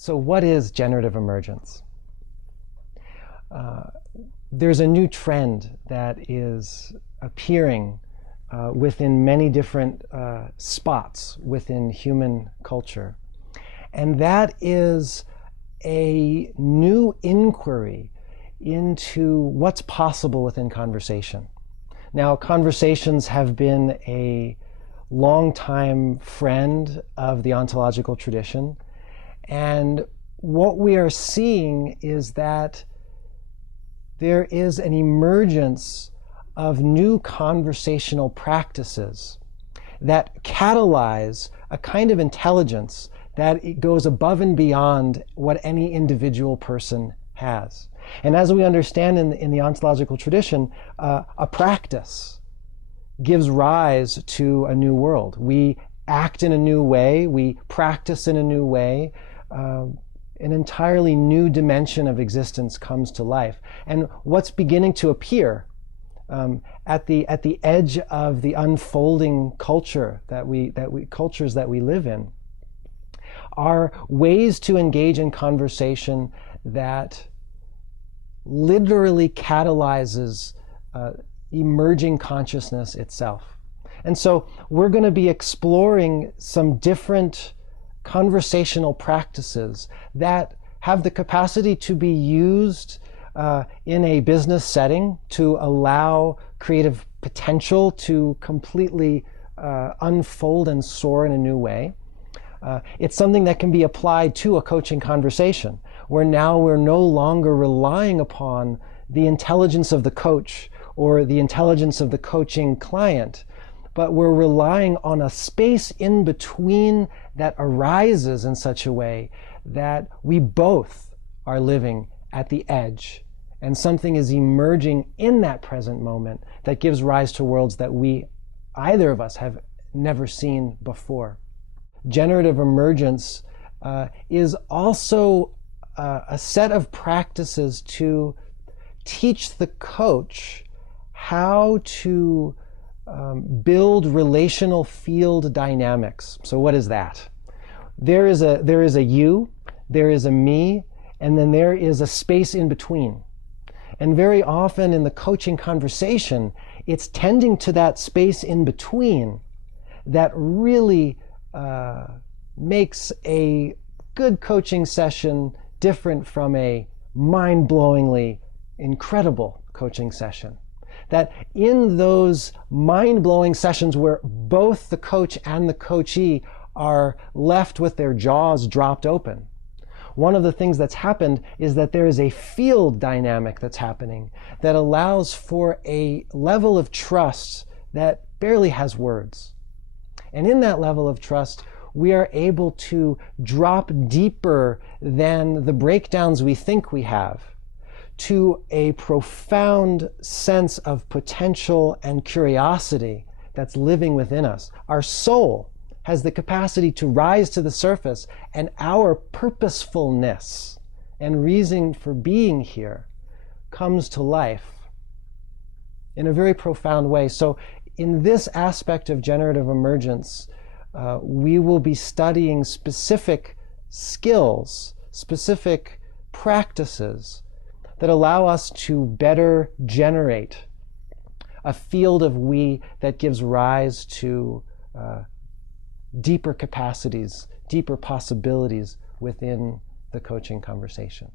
So what is generative emergence? There's a new trend that is appearing within many different spots within human culture. And that is a new inquiry into what's possible within conversation. Now, conversations have been a longtime friend of the ontological tradition. And what we are seeing is that there is an emergence of new conversational practices that catalyze a kind of intelligence that it goes above and beyond what any individual person has. And as we understand in the ontological tradition, a practice gives rise to a new world. We act in a new way, we practice in a new way, an entirely new dimension of existence comes to life. And what's beginning to appear at the edge of the unfolding culture cultures that we live in are ways to engage in conversation that literally catalyzes emerging consciousness itself. And so we're going to be exploring some different conversational practices that have the capacity to be used in a business setting to allow creative potential to completely unfold and soar in a new way. It's something that can be applied to a coaching conversation, where now we're no longer relying upon the intelligence of the coach or the intelligence of the coaching client, but we're relying on a space in between that arises in such a way that we both are living at the edge, and something is emerging in that present moment that gives rise to worlds that either of us, have never seen before. Generative emergence is also a set of practices to teach the coach how to build relational field dynamics. So what is that? There is a you, there is a me, and then there is a space in between. And very often in the coaching conversation, it's tending to that space in between that really makes a good coaching session different from a mind-blowingly incredible coaching session. That in those mind-blowing sessions where both the coach and the coachee are left with their jaws dropped open, one of the things that's happened is that there is a field dynamic that's happening that allows for a level of trust that barely has words. And in that level of trust, we are able to drop deeper than the breakdowns we think we have to a profound sense of potential and curiosity that's living within us. Our soul has the capacity to rise to the surface, and our purposefulness and reason for being here comes to life in a very profound way. So in this aspect of generative emergence, we will be studying specific skills, specific practices that allow us to better generate a field of we that gives rise to deeper capacities, deeper possibilities within the coaching conversation.